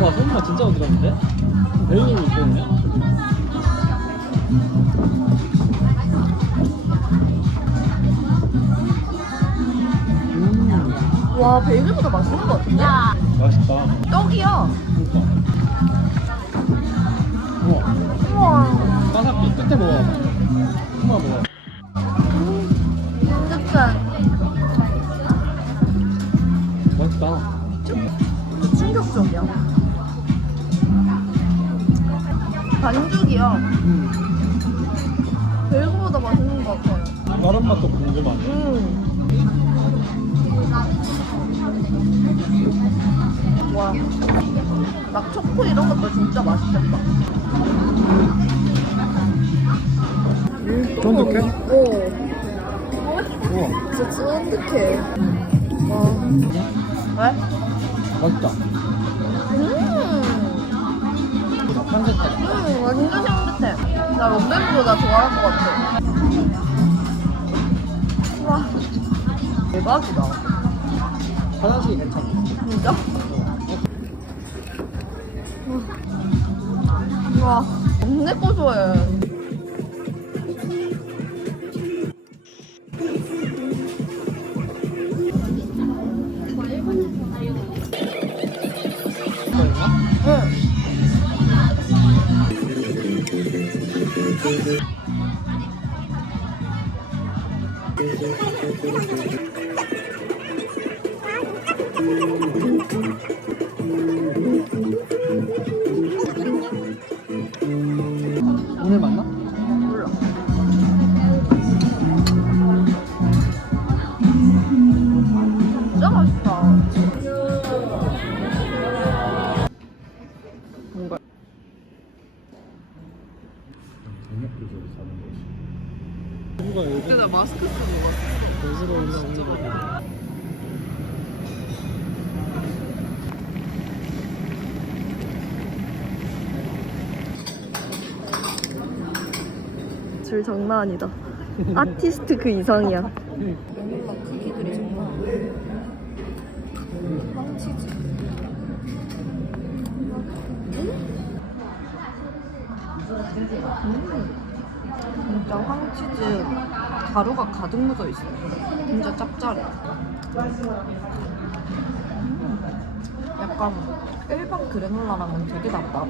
와, 설마 진짜 어디갔는데? 벨기에 있거든요? 음, 와 베이글보다 맛있는 거 같은데? 맛있다. 떡이야. 그니까. 우와, 우와. 바삭해. 끝에 먹어봐. 한번 먹어. 쫀득한 맛있다. 충격적이야. 반죽이야. 음. 베이글보다 맛있는 거 같아요. 다른 맛도 궁금하네. 음. 와. 막 초코 이런 것도 진짜 맛있겠다. 쫀득해? 오. 우와. 진짜 쫀득해. 와. 왜? 맛있다. 좋아할 것 같아. 와. 대박이다. 화장실이 괜찮아. 진짜? 와, 거 좋아해. 누가 요즘 나 마스크 쓰고 왔어. 건수로 올라오는 줄 장난 아니다. 아티스트 그 이상이야. 거. 크기들이 정말. 황치즈. 음. 진짜 황치즈 가루가 가득 묻어 있어. 진짜 짭짤해. 음. 약간 일반 그래놀라랑은 되게 달다.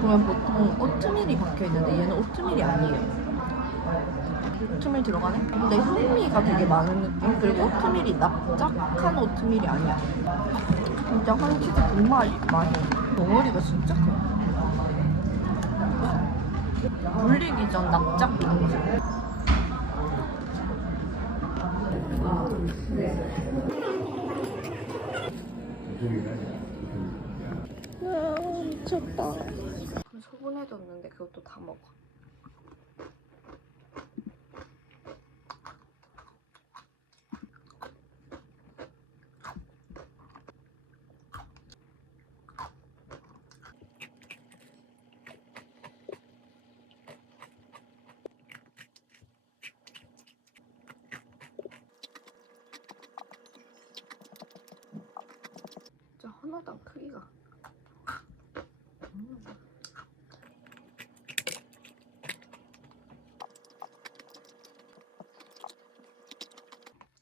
보면 보통 오트밀이 박혀 있는데 얘는 오트밀이 아니에요. 오트밀 들어가네? 근데 현미가 되게 많은 느낌? 그리고 오트밀이 납작한 오트밀이 아니야. 진짜 황치즈 분말 맛이 덩어리가 진짜 커. 물리기 전 납작 이런 거. 아, 미쳤다. 소분해뒀는데 그것도 다 먹어. 진짜 하나당 크기가. 음.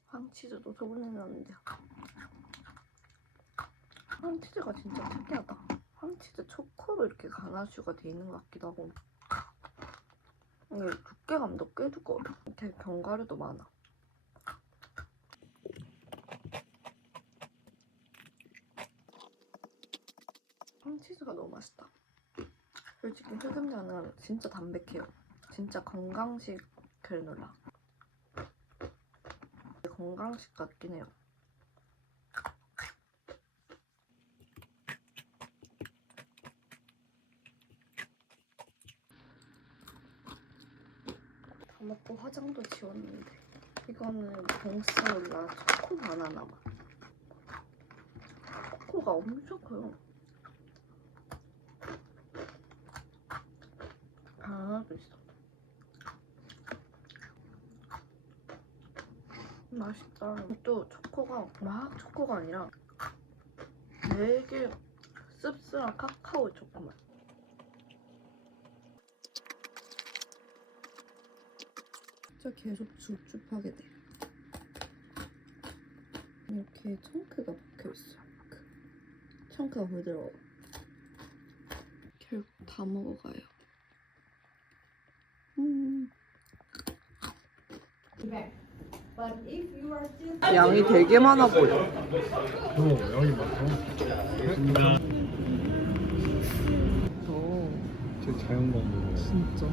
황치즈도 소분해놨는데 황치즈가 진짜 특이하다. 황치즈 초코로 이렇게 가나슈가 돼 있는 것 같기도 하고 이게 두께감도 꽤 두꺼워. 이렇게 견과류도 많아. 황치즈가 너무 맛있다. 솔직히 흑임자는 진짜 담백해요. 진짜 건강식 그래놀라. 건강식 같긴 해요. 다 먹고 화장도 지웠는데 이거는 봉스올라 초코 바나나 맛. 코코가 엄청 커요. 바나나도 있어. 맛있다. 또 초코가 막 초코가 아니라 되게 씁쓸한 카카오 초코 맛. 진짜 계속 줍줍하게 돼. 이렇게 청크가 박혀 있어. 그 청크가 부드러워. 결국 다 먹어가요. 음. 양이 되게 많아 보여. 어, 양이 많다. 어, 제 자연광으로. 진짜.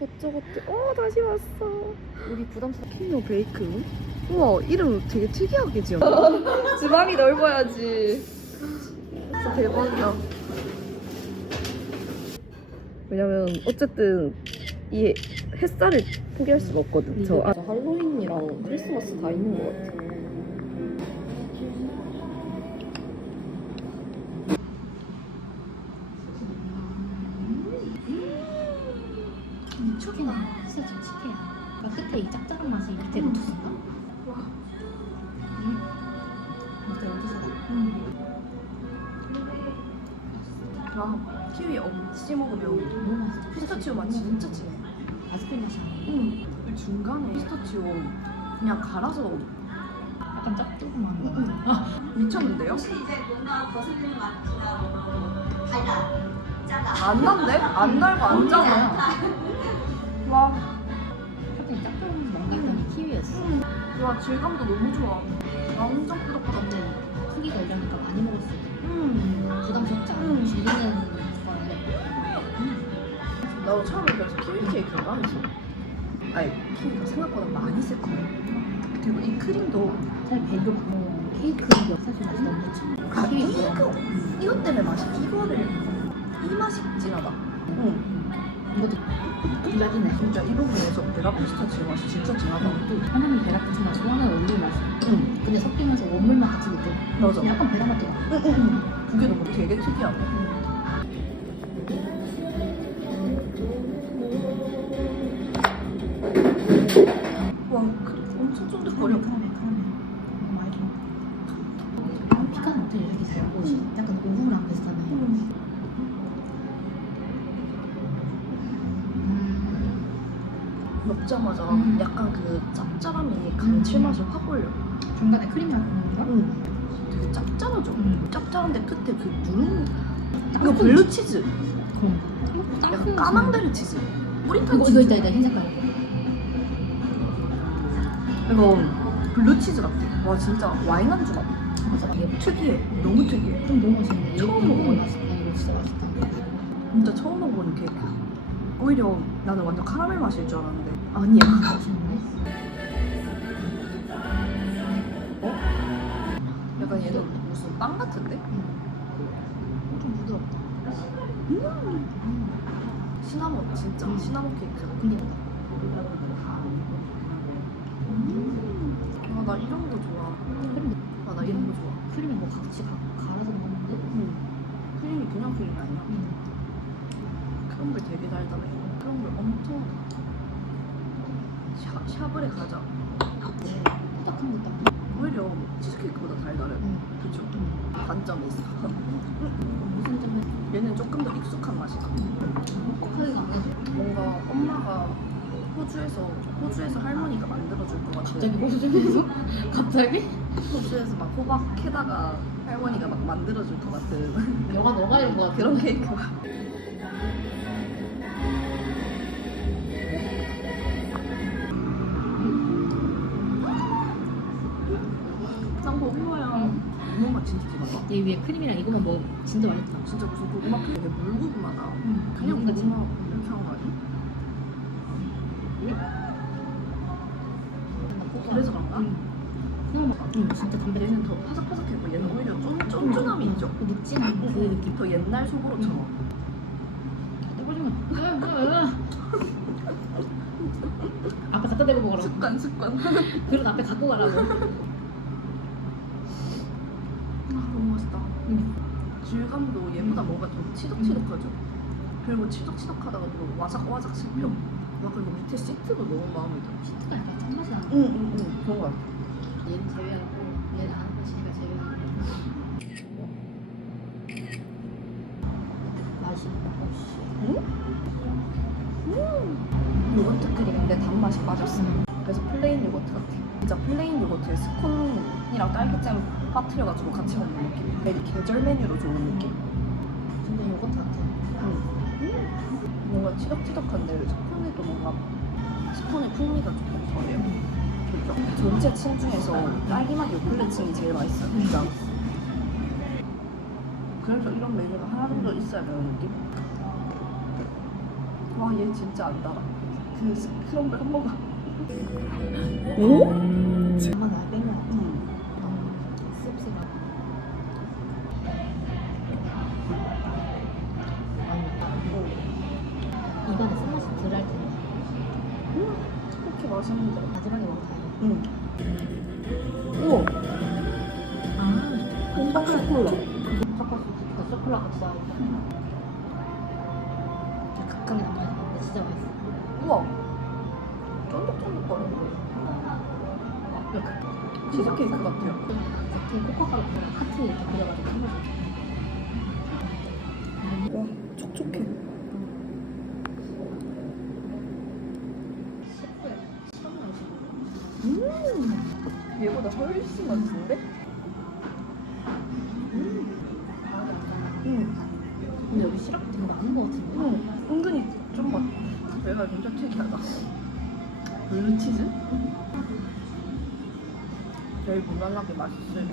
어쩌고저쩌. 어 다시 왔어. 우리 부담스럽 키노 베이크. 우와 이름 되게 특이하게 지었다. 지방이 넓어야지. 진짜 대박이다. 왜냐면 어쨌든 이 햇살을 포기할 수가 없거든. 저 아, 할로윈이랑 크리스마스 다 있는 것 같아. 아 키위 없이 먹으면 너무 맛있어. 피스타치오 맛 진짜 진해. 아이스크림 맛이 나. 응. 중간에 피스타치오 그냥 갈아서 약간 짭조름한 거. 미쳤는데요? 안 난데? 안 달고 안 짜네. 와, 갑자기 짭조름한 뭔가 했더니 키위였어. 와 질감도 너무 좋아. 완전 끄덕끄덕. 크기가 이러니까 많이 먹을 수 음. 부담스럽지 않아. 음. 질리는 거는 나도 처음에 그래서 키위 케이크인가 했어. 아니 키위가 생각보다 많이 세거든. 그리고 이 크림도 사실 벨로 바꿔 케이크 사실 맛이 너무 좋지. 아 키위 이거 이것 때문에 맛이 이거를 이 맛이 진하다. 응. 이것도 맛이네. 진짜 이 부분에서 베라 피스타치오 맛이 진짜 진하다. 또 하나는 베라 같은 맛이 하나는 원물 맛이. 응. 근데 섞이면서 원물 맛 같이 느껴. 맞아. 약간 베라 맛도 나. 응, 응, 응. 그게 너무 되게 특이하다. 짭짤함이 감칠맛이 확 올려. 중간에 크림이 나오는 거? 응. 되게 짭짤하죠? 음. 짭짤한데 끝에 그 누른 이거 블루 치즈. 그런가? 약간 까망베르 치즈. 뿌리탄 이거, 치즈. 이거 있다, 있다, 흰 색깔. 이거 블루 치즈 같아. 와, 진짜 와인 안주 같아. 맞아. 이게 특이해. 너무 특이해. 좀 너무 맛있는데. 처음 먹어봐. 맛있다. 이거 진짜 맛있다. 진짜 처음 먹어보는 케이크. 오히려 나는 완전 카라멜 맛일 줄 알았는데 아니야. 약간 얘는 무슨 빵 같은데? 음. 좀 부드럽다. 시나몬 진짜 음. 시나몬 케이크. 근데 아나 이런 거 좋아. 크림, 아나 이런 거 좋아. 크림에 뭐 같이 가, 갈아서 먹는데? 음. 크림이 그냥 크림이 아니야. 음. 크럼블 되게 달달해. 크럼블 엄청 샤, 샤브레 가자. 네. 딱한 거 딱. 오히려 치즈케이크보다 달달해. 음. 그죠? 음. 단점이 있어. 무슨 점에 얘는 조금 더 익숙한 맛이다. 퍽퍽하지가 않아서 뭔가 엄마가 호주에서 호주에서 할머니가 만들어줄 것 같은. 갑자기 호주에서? 갑자기? 호주에서 막 호박 캐다가 할머니가 막 만들어줄 것 같은 너가 너가 이런 거 같아. 그런 케이크. 이 위에 크림이랑 이거만 먹으면 진짜 맛있다. 진짜 무슨 고구마 되게 물고구마다. 음. 그냥. 고구마 이렇게 한 거 아니야? 그래서 그런가? 음. 그냥 막, 음, 진짜 담배 얘는 더 바삭바삭했고 얘는 오히려 쫀, 쫀쫀함이 있죠. 그 묵진한 그 느낌. 더 옛날 속으로처럼. 앞에 갖다 대고 먹으라고. 습관 습관. 그릇 앞에 갖고 가라고. 너무 맛있다. 응. 질감도 얘보다 뭔가 좀 치덕치덕하죠. 그리고 치덕치덕하다가 또 와작와작 씹혀. 와 그리고 밑에 시트도 너무 마음에 들어. 시트가 약간 짠맛이 나는. 응 응 응 그런 거 같아. 얘는 제외하고 얘는 안 하시니까 제외하고. 맛이. 요거트 크림인데 단맛이 빠졌어. 그래서 플레인 요거트 같아. 진짜 플레인 요거트에 스콘이랑 딸기잼 빠트려가지고 같이 먹는 느낌. 되게 계절 메뉴로 좋은 느낌. 근데 요거트 같아. 뭔가 치덕치덕한데 스콘에도 뭔가 스콘의 풍미가 조금 덜해요. 그죠? 전체 층 중에서 딸기맛 요플레 층이 제일 맛있어요. 진짜. 그래서 이런 메뉴가 하나 정도 있어야 되는 느낌? 와, 얘 진짜 안 달아. 그 스크럼블 햄버거. 오? 응. 우와, 아, 초콜릿. 초코스 그 초콜릿 같이 나오고. 극강의 단맛이 나는데 진짜 맛있어. 우와. 쫀득쫀득거려. 치즈케이크 같아요. 그 코코가루 하트 이렇게 그려가지고 음, 얘보다 훨씬 맛있는데? 음, 근데 여기 시럽 거 많은 거 같은데? 음, 은근히 좀 맛. 얘가 진짜 특이하다. 블루치즈? 제일 무난하게 맛있을.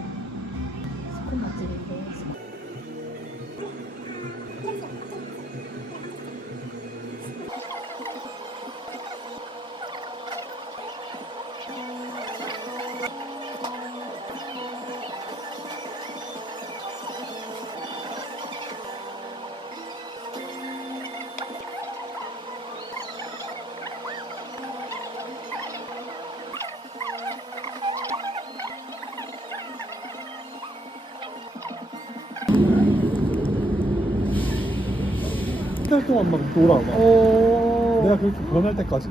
동안 막 놀아. 막. 오. 내가 그렇게 변할 때까지.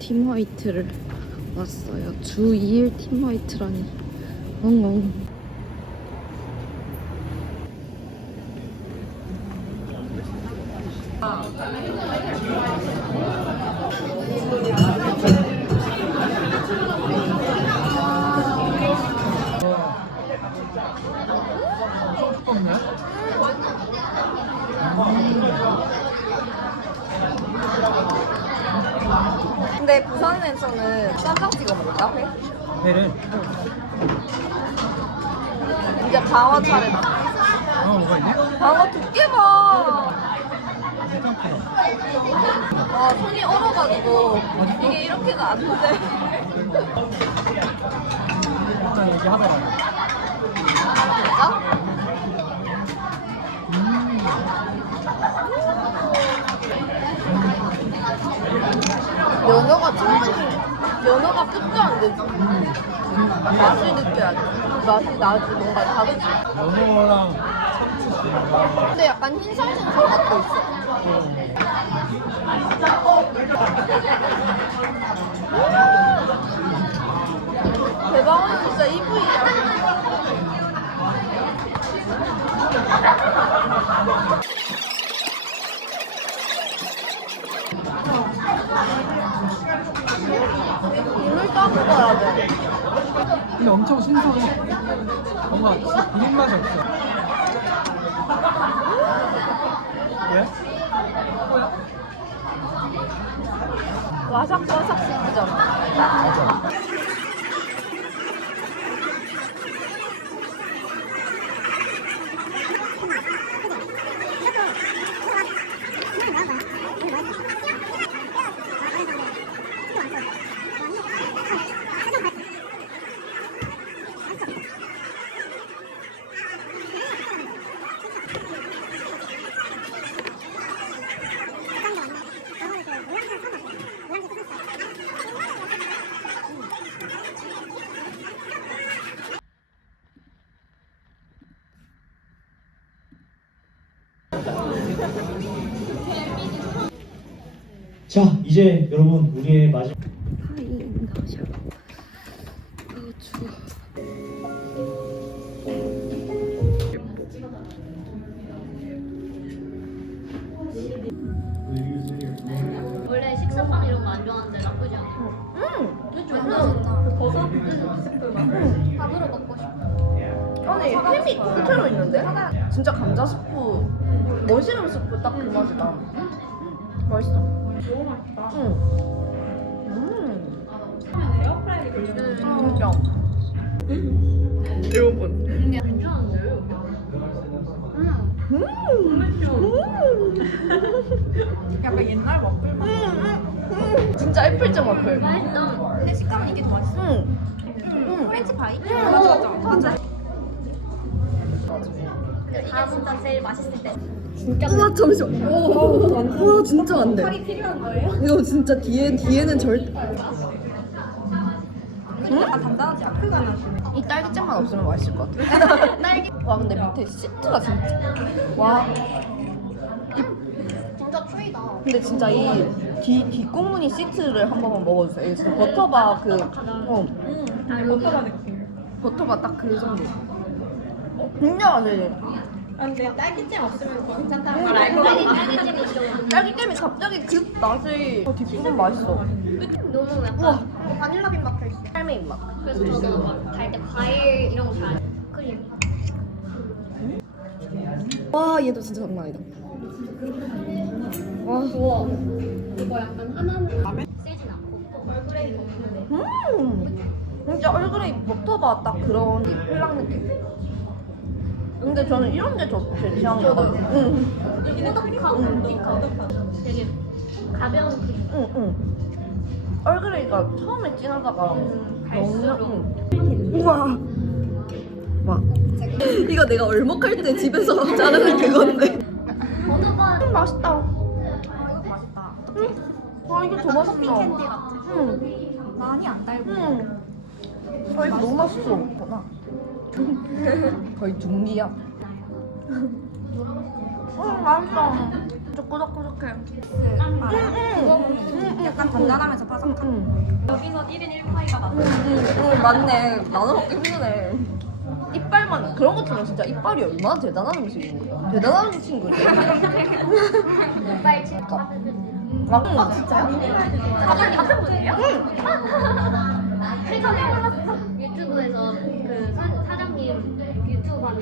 팀화이트를 왔어요. 주 2일 팀화이트라니. 엉엉. 방어 차례다. 어 뭐가 있니? 방어 두께 봐. 괜찮구나. 아 손이 얼어가지고 이게 이렇게가 안 돼. 일단 얘기하더라고. 진짜? 연어가 충분히 연어가 끝도 안 되지. 맛이 느껴야지. 맛이 나지 뭔가 다르지. 연어랑 참치 랑 근데 약간 흰살 생선 맛도 있어. 대박은 진짜 EV야. 돼. 근데 엄청 신선해. 뭔가 비린 맛이 없어. 왜? 와삭와삭 씹히잖아. 맞아. 자, 이제 여러분 우리의 마지막 원래 식사빵 이런 거 안 좋아하는데 나쁘지 않아. 음. 그쵸? 그 버섯? 응. 밥으로 먹고 싶어. 아니 햄이 통째로 있는데? 진짜 감자 스프 머시름 스프 딱 그 맛이다 맛있어 너무 맛있다 응 음. 진짜 여러분 괜찮은데요? 약간 옛날 와플 맛 진짜 애플잼 와플 맛있다. 근데 식감은 이게 더 맛있어. 응. 응. 프렌치 파이? 맞아 맞아 진짜 제일 맛있을 때. 우와 잠시만 우와 진짜 안돼 팔이 필요한 거예요? 이거 진짜 뒤에 뒤에는 절대 약간 단단하지? 크가 나. 이 딸기잼만 없으면 맛있을 것 같아. 딸기. 와 근데 밑에 시트가 진짜. 와. 진짜 추이다. 근데 진짜 이 뒤 뒷공무니 시트를 한 번만 먹어주세요. 이게 진짜 버터바 그 어. 버터가 느낌. 버터바 딱 그 정도. 진짜 맛있네. 아, 근데 딸기잼 없으면 더 괜찮다는 음. 걸 알고 딸기 딸기잼이 진짜 딸기잼이 갑자기 급 맛이 어, 뒷부분 맛있어. 너무 약간 바닐라 빈 박혀 있어. 삶의 입맛. 그래서 저도 막갈때 과일 이런 거 잘. 크림. 와 얘도 진짜 장난 아니다. 와. 우와. 이거 약간 하나는 세진 않고 얼그레이 먹는데. 음. 진짜 얼그레이 버터바 딱 그런 이 펠랑 느낌. 근데 저는 이런 게더제 취향이거든요. 응. 꾸덕하고 묵직하고 되게 가벼운 크림. 응, 응. 얼그레이가 처음에 진하다가 음, 갈수록. 응. 우와. 와. 이거 내가 얼먹할 때 집에서 자르는 그건데. 음, 맛있다. 맛있다. 응. 와 이거 더 맛있다. 캔디 같아. 응. 많이 안 달고. 응. 아 이거 너무 맛있어. 거의 둥기야. 응 맛있어. 진짜 꾸덕꾸덕해. 아, 응. 약간 단단하면서 바삭한. 응. 여기서 1인 1파이가 맞아. 응, 응, 맞네. 나눠 먹기 힘드네. 이빨만 그런 거 치면 진짜 이빨이 얼마나 대단한 음식인 거야. 대단한 친구지. 이빨 치. 아, 진짜? 같은 같은 분이에요? 최근에 유튜브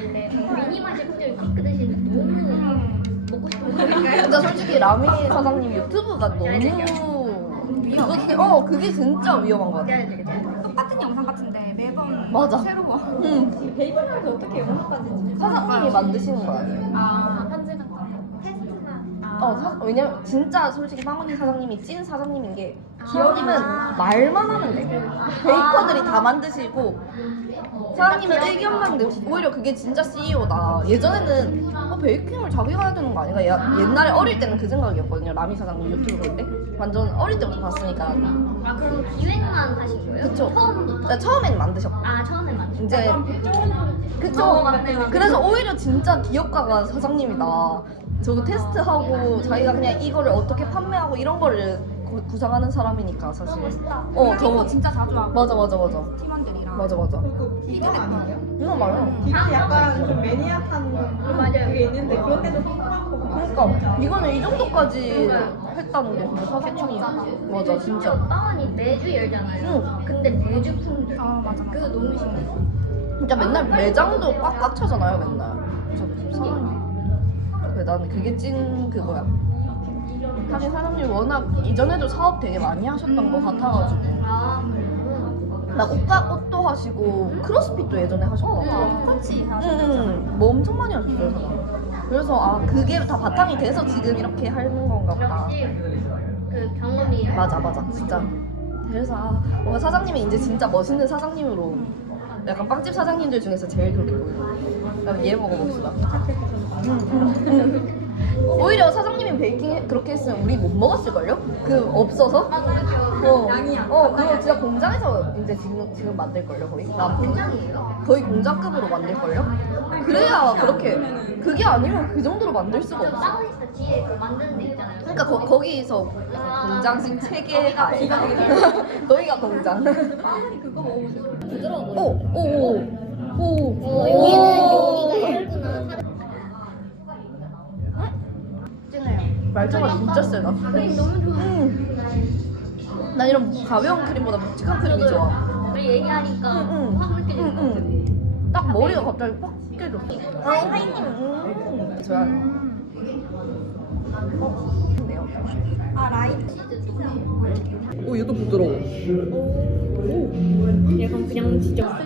봤는데 미니만 셰프들 케이크 드시는데 너무 먹고 싶은 거예요. 진짜 솔직히 라미 사장님 유튜브가 너무 그게 어 그게 진짜 위험한 거 같아. 똑같은 영상 같은데 매번 맞아. 새로워. 응. 베이블하게 어떻게 영상까지 사장님이 만드시는 거 아니에요? 아, 어, 사, 왜냐면 진짜 솔직히 빵언니 사장님이 찐 사장님인 게 기현님은 말만 하면 돼. 베이커들이 다 만드시고 사장님은 의견만 내고 오히려 그게 진짜 CEO다. 예전에는 어, 베이킹을 자기가 해야 되는 거 아닌가? 야, 옛날에 어릴 때는 그 생각이었거든요. 라미 사장님 유튜브 볼 때. 완전 어릴 때부터 봤으니까. 아 그럼 기획만 하신 거예요? 그쵸. 처음부터? 나 처음엔 만드셨고. 아 처음에 만든 이제 그쵸. 어, 맞네, 맞네. 그래서 오히려 진짜 기업가가 사장님이다. 저거 테스트하고 자기가 그냥 이거를 어떻게 판매하고 이런 거를 구- 구상하는 사람이니까 사실. 멋있다. 어, 저거 진짜 자주 하고 맞아 맞아 맞아. 팀원들이랑 맞아 맞아. 이거 아니에요? 이거 말요. 이게 약간 좀 매니악한 맞아요. 그게 있는데 그런 데도 성공한 거 그러니까 이거는 이 정도까지 했다는 게 진짜 사장님이 맞아 진짜. 빵원이 매주 열잖아요. 응. 근데 매주 품절. 아 맞아 맞아. 그거 너무 신기해. 진짜 맨날 매장도 꽉꽉 차잖아요 맨날. 저 사장님. 그래 나는 그게 찐 그거야. 하긴 사장님 워낙 이전에도 사업 되게 많이 하셨던 것 같아가지고. 아? 나 옷가 옷도 하시고 크로스핏도 예전에 거 같아. 똑같이 응, 뭐 엄청 많이 하셨어요, 사장님. 그래서 아 그게 다 바탕이 돼서 지금 이렇게 하는 건가 보다. 역시 그 경험이 맞아, 맞아, 진짜. 그래서 아, 뭔가 사장님이 이제 진짜 멋있는 사장님으로 약간 빵집 사장님들 중에서 제일 그렇게 보여요. 그럼 얘 먹어봅시다. 오히려 사장님이 베이킹 해- 그렇게 했으면 우리 못 먹었을걸요? 그 없어서? 어, 어, 그거 진짜 공장에서 이제 지금, 지금 만들걸요, 거의? 나 공장이에요? 거의 공장급으로 만들걸요? 그래야 그렇게, 그게 아니면 그 정도로 만들 수가 저 없어. 사우니스타 뒤에 그 만드는 데 있잖아요. 그러니까 거, 거기서 공장식 체계가 아니라 거기가 공장. 그거 먹으면 돼. 부드러워 오, 오, 오, 오, 어, 여기는 여기가 얇구나. 말차가 진짜 세다. 크림 너무 좋아. 음. 난 이런 가벼운 크림보다 묵직한 크림이 좋아. 우리 얘기하니까 응, 응. 확 느껴지는 응, 것 같아. 응. 딱 머리가 갑자기 팍 깨졌어. 아, 하이님. 음. 저야. 네요. 아 라이. 오, 얘도 부드러워. 약간 그냥 진짜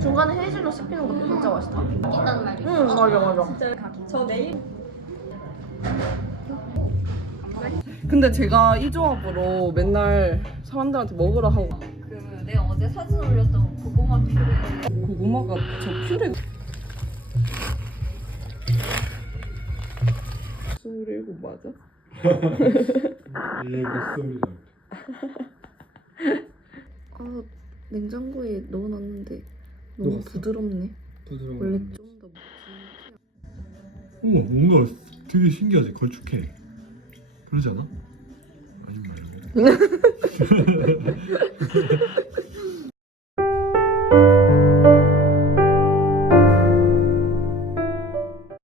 중간에 헤이즐넛 씹히는 것도 진짜 맛있다. 바뀐다는 말이 응, 맞아, 맞아. 저 내일 근데 제가 이 조합으로 맨날 사람들한테 먹으라 하고 그 내가 어제 사진 올렸던 고구마 퓨레. 고구마가 저 퓨레 27 맞아? 예 맞습니다 아, 냉장고에 넣어놨는데 너무 어, 부드럽네. 부드러워. 원래 좀더 어머 뭔가 되게 신기하지 걸쭉해. 그러지 않아? 아니 말고.